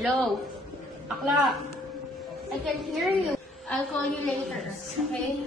Hello? Akla? I can hear you. I'll call you later, okay?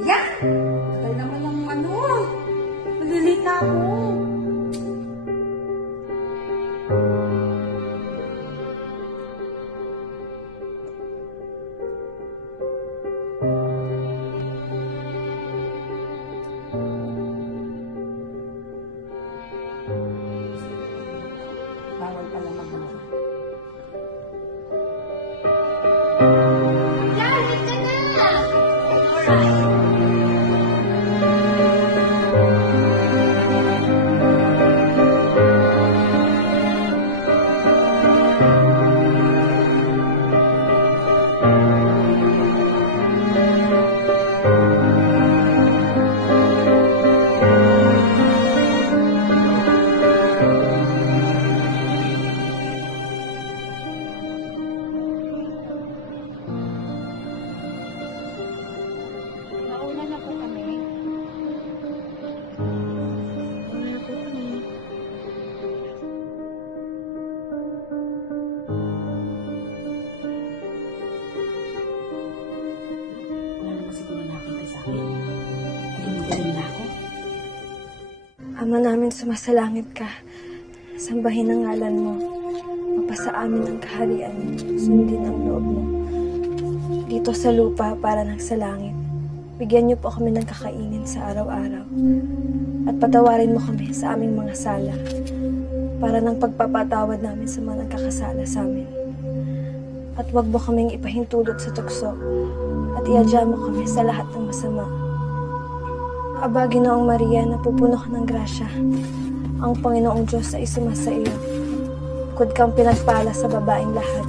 Ayan! Tagal naman ng malilate na ako. Bawal pala mag-alala. Ama namin, sumasalangit ka. Sambahin ang ngalan mo. Mapasa amin ang kaharian mo. Sundin ang loob mo. Dito sa lupa para nang sa langit. Bigyan niyo po kami ng kakainin sa araw-araw. At patawarin mo kami sa aming mga sala. Para ng pagpapatawad namin sa mga nagkakasala sa amin. At huwag mo kaming ipahintulot sa tukso. At iadya mo kami sa lahat ng masama. Aba, Ginoong Maria, napupuno ka ng grasya. Ang Panginoong Diyos ay sumasa iyo. Bukod kang pinagpala sa babaeng lahat,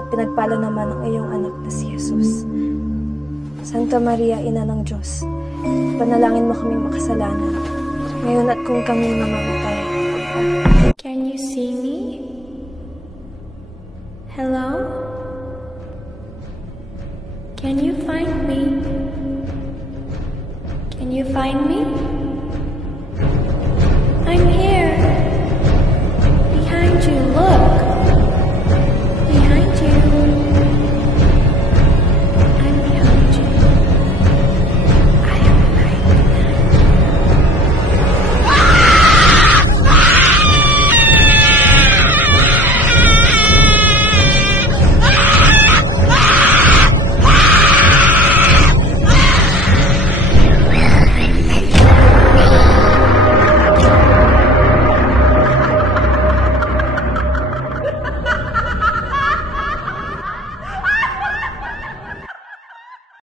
at pinagpala naman ang iyong anak na si Jesus. Santa Maria, Ina ng Diyos, panalangin mo kaming makasalanan, ngayon at kung kami mamamatay. Can you see me? Hello? Can you find me? Can you find me?